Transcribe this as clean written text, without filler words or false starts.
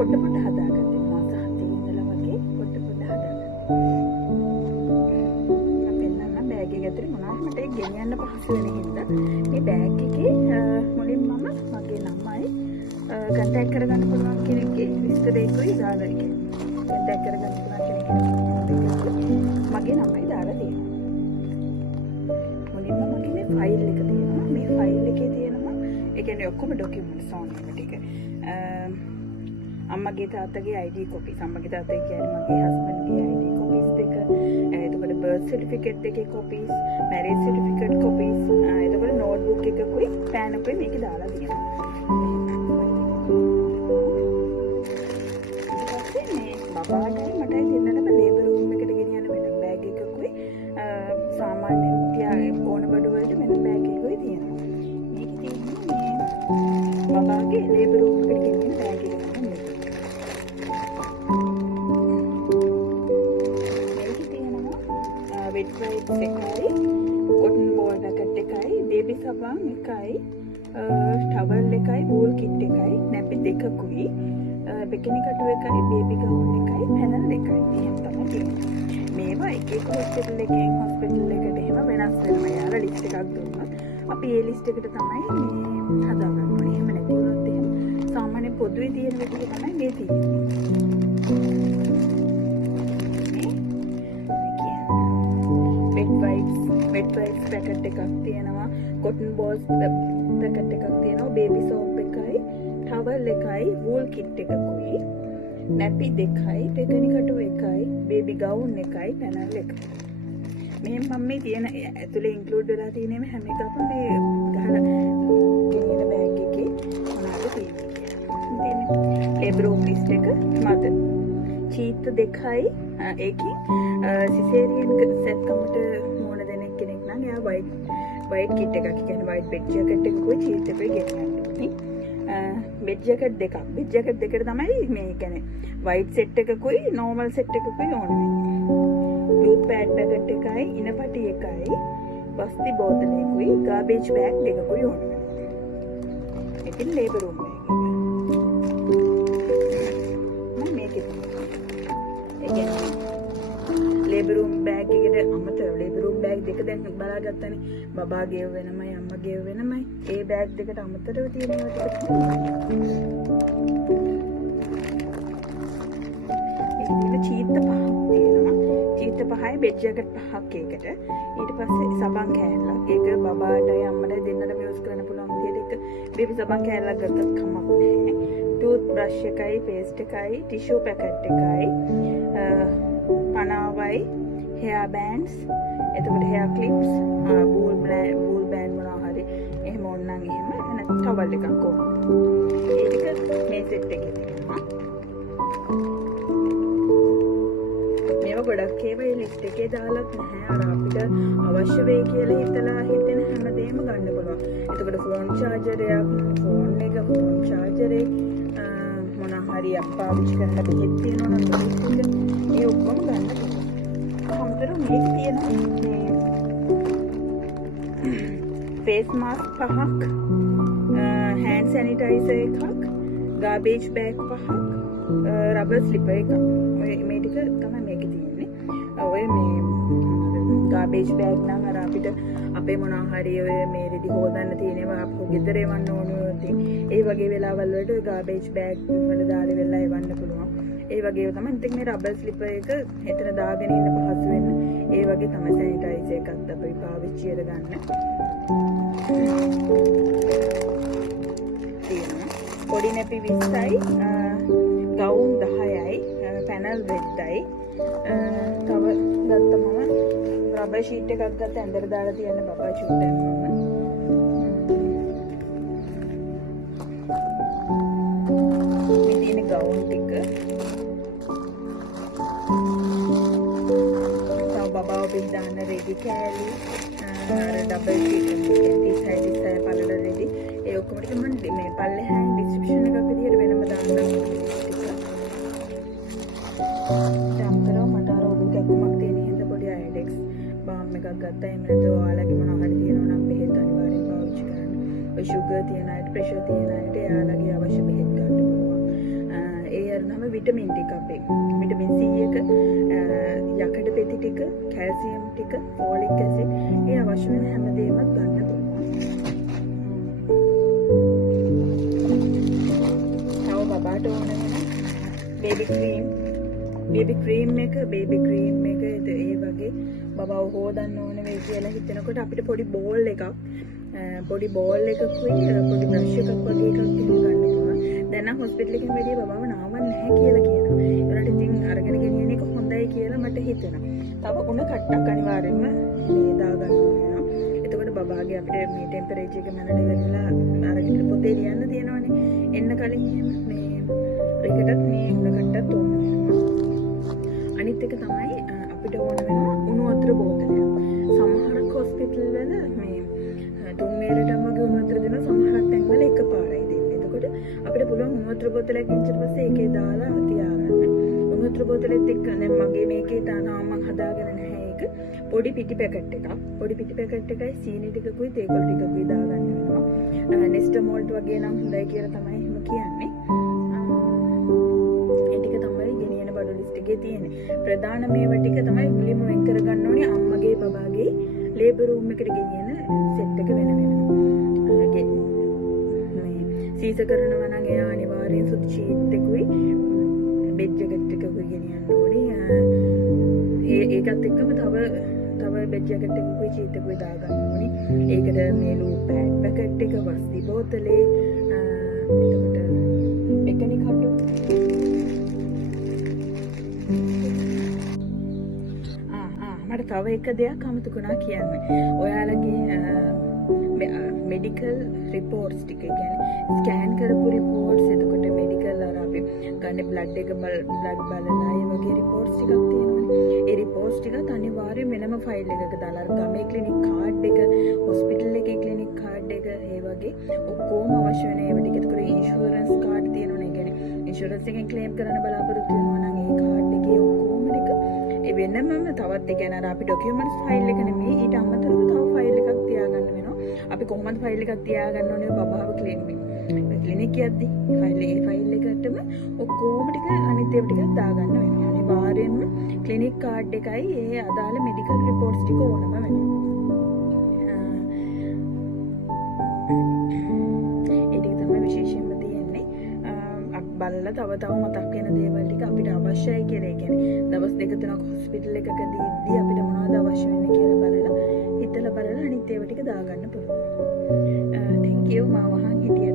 පොඩ හදාගත්තේ මාස 7 ඉඳලා වගේ පොඩ හදාගත්තා. අපි නන්න බෑග් එක ඇතුලේ මොනවද මට ඒක ගෙනියන්න පහසු වෙන හින්දා මේ බෑග් එකේ මුලින් මම මගේ නමයි කන්ටැක්ට් කරගන්න පුළුවන් කෙනෙක්ගේ විස්තරයකුයි දාලා ඉන්නේ. කන්ටැක්ට් කරගන්න පුළුවන් කෙනෙක්ගේ මගේ නමයි දාලා තියෙනවා. මුලින්ම මගේ මේ ෆයිල් එක තියෙනවා. මේ ෆයිල් එකේ තියෙනවා ඒ කියන්නේ ඔක්කොම ඩොකියුමන්ට්ස් ඕන ටික. අම්මගේ තාත්තගේ ID කොපි, අම්මගේ තාත්තගේ කියන්නේ මගේ හස්බන්ඩ්ගේ ID කොපිස් දෙක, එතකොට බර්ත් සර්ටිෆිකේට් එකේ කොපිස්, මැරේජ් සර්ටිෆිකේට් කොපිස්, එතකොට නෝට්බුක් එකකුයි පෑන් එකකුයි මේකේ දාලා තියෙනවා. ඊට පස්සේ මේ බබාටයි මටයි දෙන්නටම ලේබර් රූම් එකට ගෙනියන්න වෙන බෑග් එකකුයි සාමාන්‍යයෙන් තියාගෙන ඕන බඩු වලට වෙන බෑග් එකකුයි තියෙනවා. මේක තියෙන්නේ මේ බබාගේ ලේබර් රූම් එකට ගෙනියන බෑග් එක. වෙට් වයිප්ස් එකයි, කොටන් බෝල් පැකට් එකයි, බේබි සබන් එකයි, ටවල් එකයි, වූල් කිට් එකයි, නැපි දෙකකුයි, බිකිනි කටු එකයි, බේබි ගවුන් එකයි, පැනල් එකයි. එහෙම තමයි තියෙන්නේ. මේවා එක එක හොස්පිටල් එකෙන් හොස්පිටල් එකට එහෙම වෙනස් වෙනවා. යාලා ලිස්ට් එකක් දුන්නොත් අපි ඒ ලිස්ට් එකට තමයි මේ හදාගන්න ඕනේ. එහෙම නැති වුණොත් එහෙම සාමාන්‍ය පොදුවේ තියෙන විදිහ තමයි මේ තියෙන්නේ. වෙට් වයිප්ස් පැකට් එකක් තියෙනවා, කොටන් බෝල්ස් පැකට් එකක් තියෙනවා, බේබි සෝප් එකයි, ටවල් එකයි, වූල් කිට් එකකුයි, නැපි දෙකයි, පෙකණි කටු එකයි, බේබි ගවුන් එකයි, පැනල් එකයි. මෙහෙම මම මේ තියෙන ඇතුලේ ඉන්ක්ලූඩ් වෙලා තියෙන හැම එකක්ම මේ ගහලා ගෙනියන බෑග් එකේ මොනවද තියෙන්නේ. ලේබර් රූම් ලිස්ට් එක මත චීත් දෙකයි ඒකේ සිසේරියන් සෙට් කමට වයිට් කිට් එකක් කියන්නේ වයිට් බෙඩ් ජැකට් එකකුයි චීත් එකකුයි ගෙනියන්න ඕනේ. බෙඩ් ජැකට් දෙකක්. බෙඩ් ජැකට් දෙකට තමයි මේ කියන්නේ වයිට් සෙට් එකකුයි නෝමල් සෙට් එකකුයි ඕන වෙන්නේ. ඩූත් පෑඩ් පැකට් එකයි ඉනපටි එකයි වස්ති බෝතලයකුයි ගාබේජ් බෑග් දෙකකුයි ඕන වෙන්නේ. ඉතින් ලේබර් රූම් බෑග් එක. මම මේකේ ඒ කියන්නේ ලේබර් රූම් බෑග් එකට අමතරව ලේබර් රූම් බෑග් දෙක දැන් බලාගත්තනේ. බබාගේ වෙනමයි අම්මගේ වෙනමයි. ඒ බෑග් දෙකට අමතරව තියෙනවා ටික තමයි. මේක චීත පහක් තියෙනවා. චීත පහයි බෙඩ් ජැකට් පහක් ඒකට. ඊට පස්සේ සබන් කෑල්ලක්. ඒක බබාටයි අම්මටයි දෙන්නටම යූස් කරන්න පුළුවන් විදිහට එක බේබි සබන් කෑල්ලක් ගත්තත් කමක් නැහැ. ටූත් බ්‍රෂ් එකයි, පේස්ට් එකයි, ටිෂු පැකට් එකයි, පනාවයි, hair bands, එතකොට hair clips, wool band මොනවා හරි එහෙම ඕනනම් එහෙම නැත්නම් ටවල් එකක් කොහොමද. ඒ ටික මේ සෙට් එකේ තියෙනවා. මේවා ගොඩක් ඒවා ලිස්ට් එකේ දාලත් නැහැ. අර අපිට අවශ්‍ය වෙයි කියලා හිතලා හිතෙන හැමදේම ගන්න පුළුවන්. එතකොට ෆෝන් චාර්ජරයක්, ෆෝන් එක, ෆෝන් චාර්ජරේ මොනවා හරි පාවිච්චි කරන්න බෙහෙත් තියෙනවා නම් ඒ ඔක්කොම ගන්න පුළුවන්. අමතරව මේක තියෙනවා ෆේස් මාස්ක් 5ක්, හෑන්ඩ් සැනිටයිසර් එකක්, ගාබේජ් බෑග් 5ක්, රබර් ස්ලිපර් එකක්. ඔය මේ ටික තමයි මේකේ තියෙන්නේ. ඔය මේ ගාබේජ් බෑග් නම් අර අපිට අපේ මොනවා හරි ඔය මේ රෙදි හොදන්න තියෙනවා අපෝ ගෙදර එවන්න ඕනේ. ඒ වගේ වෙලාවල් වලට ගාබේජ් බෑග් වල දාලා වෙලා එවන්න පුළුවන්. ඒ වගේ තමයි. ඉතින් මේ රබර් ස්ලිපර් එක එතන දාගෙන ඉන්න පහසු වෙන්න. ඒ වගේ තමයි සැනිටයිසර් එකක් අපි පාවිච්චි කරගන්න. පොඩි නැපි 20යි, ගවුම් 10යි, පැනල් 2යි. තව ගත්තම රබර් ෂීට් එකක් ගත්ත ඇඳට දාලා තියන්න බබා චුට්ටක් මම. මේ තියෙන ගවුම් ටික බබාව බින්දාන රෙදි කෑලි අර ඩබල් ෂීට් එකක් පළල රෙදි ඒ ඔක්කොම ටික මම මේ පල්ලෙහායින් ඩිස්ක්‍රිප්ෂන් එකක් විදිහට වෙනම දාන්නම්. දැන් කරා මට අර ඔලු කැක්කුමක් තියෙන හින්දා පොඩි අයඩෙක්ස් බාම් එකක් ගත්තා. එහෙම නැත්නම් ඔයාලගේ මොනවා හරි තියෙනවා නම් බෙහෙත් අනිවාර්යෙන් පාවිච්චි කරන්න. ඔය ෂුගර් තියෙන අයට, ප්‍රෙෂර් තියෙන අයට එයාලගේ අවශ්‍ය බෙහෙත් ගන්න පුළුවන්. ඒ අර විටමින් ටික අපේ විටමින් C එක යකඩ පෙති ටික කැල්සියම් ටික ෆෝලික් ඇසිඩ් ඒ අවශ්‍ය වෙන හැම දෙයක්ම ගන්න පුළුවන්. තව බබාට ඕන වෙන බේබි ක්‍රීම් එක ඒ වගේ බබාව හොදන්න ඕන වෙයි කියලා හිතනකොට අපිට පොඩි බෝල් එකකුයි පොඩි බ්‍රෂ් එකක් වගේ එකක් එහෙම ගන්න පුළුවන්. දැන් නම් හොස්පිටල් එකකින් වැඩි බබාව නාවන්න නැහැ කියලා කියනවා. ඒකට ඉතින් අරගෙන ගෙනියන එක හොඳයි කියලා මට හිතෙනවා. තව උණ කට්ටක් අනිවාර්යෙන්ම මේ දාගන්න වෙනවා. එතකොට බබාගේ අපිට මේ ටෙම්පරේචර් එක මැනලා ඉවරලා අරගෙන පොතේ ලියන්න තියෙනවනේ. එන්න කලින් මේ ඒකටත් මේ උණ කට්ටක් ඕන වෙනවා. අනිත් එක තමයි අපිට ඕන වෙනවා උණු වතුර බෝතලයක්. සමහර හොස්පිටල් වල මේ 3 වේලටම වගේ උණු වතුර දෙන සමහරක් තැන්වල එකපාරයි දෙන්නේ. එතකොට අපිට පුළුවන් උණු වතුර බෝතලයක් ගෙනිච්චට පස්සේ ඒකේ දාලා තියාගන්න. උණු වතුර බෝතලෙත් එක්ක දැන් මගේ මේකේ තාම මම හදාගෙන නැහැ ඒක. පොඩි පිටි පැකට් එකක්. පොඩි පිටි පැකට් එකයි සීනි ටිකකුයි තේකොළ ටිකකුයි දාගන්න වෙනවා. නෙස්ටා මෝල්ට් වගේ නම් හොඳයි කියලා තමයි එහෙම කියන්නේ. ඒ ටික තමයි ගෙනියන බඩු ලිස්ට් එකේ තියෙන්නේ. ප්‍රධාන මේවා ටික තමයි මුලින්ම වෙන් කරගන්න ඕනේ අම්මගේ බබාගේ ලේබර් රූම් එකට ගෙනියන සෙට් එක වෙන වෙනම. සීස කරනවා නම් එයා අනිවාර්යෙන් සුදු ෂීට් එකකුයි බෙඩ් ජැකට් එකකුයි ගෙනියන්න ඕනේ. ඒකත් එක්කම තව බෙඩ් ජැකට් එකකුයි ෂීට් එකකුයි දාගන්න ඕනේ. ඒකට මේ ලූ පැකට් එක වස්ති බෝතලේ එතකොට එකනි කටු මට තව එක දෙයක් අමතකුණා කියන්න. ඔයාලගේ මෙඩිකල් රිපෝර්ට්ස් ටික කියන්නේ ස්කෑන් කරපු රිපෝර්ට්ස් එතකොට මෙඩිකල් අර අපි ගන්න බ්ලඩ් එක බ්ලඩ් බලලා ඒ වගේ රිපෝර්ට්ස් ටිකක් තියෙනවනේ. ඒ රිපෝර්ට්ස් ටික අනිවාර්යයෙන් වෙනම ෆයිල් එකක දාලා අර ගමේ ක්ලිනික් කාඩ් එක හොස්පිටල් එකේ ක්ලිනික් කාඩ් එක ඒ වගේ ඔක්කොම අවශ්‍ය වෙන ඒවා ටික. එතකොට ඉන්ෂුරන්ස් කාඩ් තියෙනවනේ. ඒ කියන්නේ ඉන්ෂුරන්ස් එකෙන් ක්ලේම් කරන්න බලාපොරොත්තු වෙනවා නම් ඒ කාඩ් එකේ ඔක්කොම ටික ඒ වෙනමම තවත් ඒ කියන්නේ අර අපි ડોකියුමන්ට්ස් ෆයිල් එක නෙමෙයි ඊට අමතරව තව ෆයිල් එකක් තියාගන්න වෙනවා. අපි කොහොමද ෆයිල් එකක් තියාගන්න ඕනේ බබාව ක්ලේම් ක්ලිනික් යද්දී ෆයිල් එකටම ඔක්කොම ටික අනිත් ඒවා ටිකක් දාගන්න වෙනවා. අනිවාර්යයෙන්ම ක්ලිනික් කාඩ් එකයි ඒ අදාළ මෙඩිකල් රිපෝර්ට්ස් ටික ඕනම වෙනවා. ඒ ටික තමයි විශේෂයෙන්ම තියෙන්නේ. බලලා තව මතක් වෙන දේවල් ටික අපිට අවශ්‍යයි කියලා. ඒ කියන්නේ දවස් 2-3ක් හොස්පිටල් එකකදී අපිට මොනවද අවශ්‍ය වෙන්නේ කියලා බලලා හිතලා අනිත් ඒවා ටික දාගන්න පුළුවන්. thank you මාව අහන් හිටිය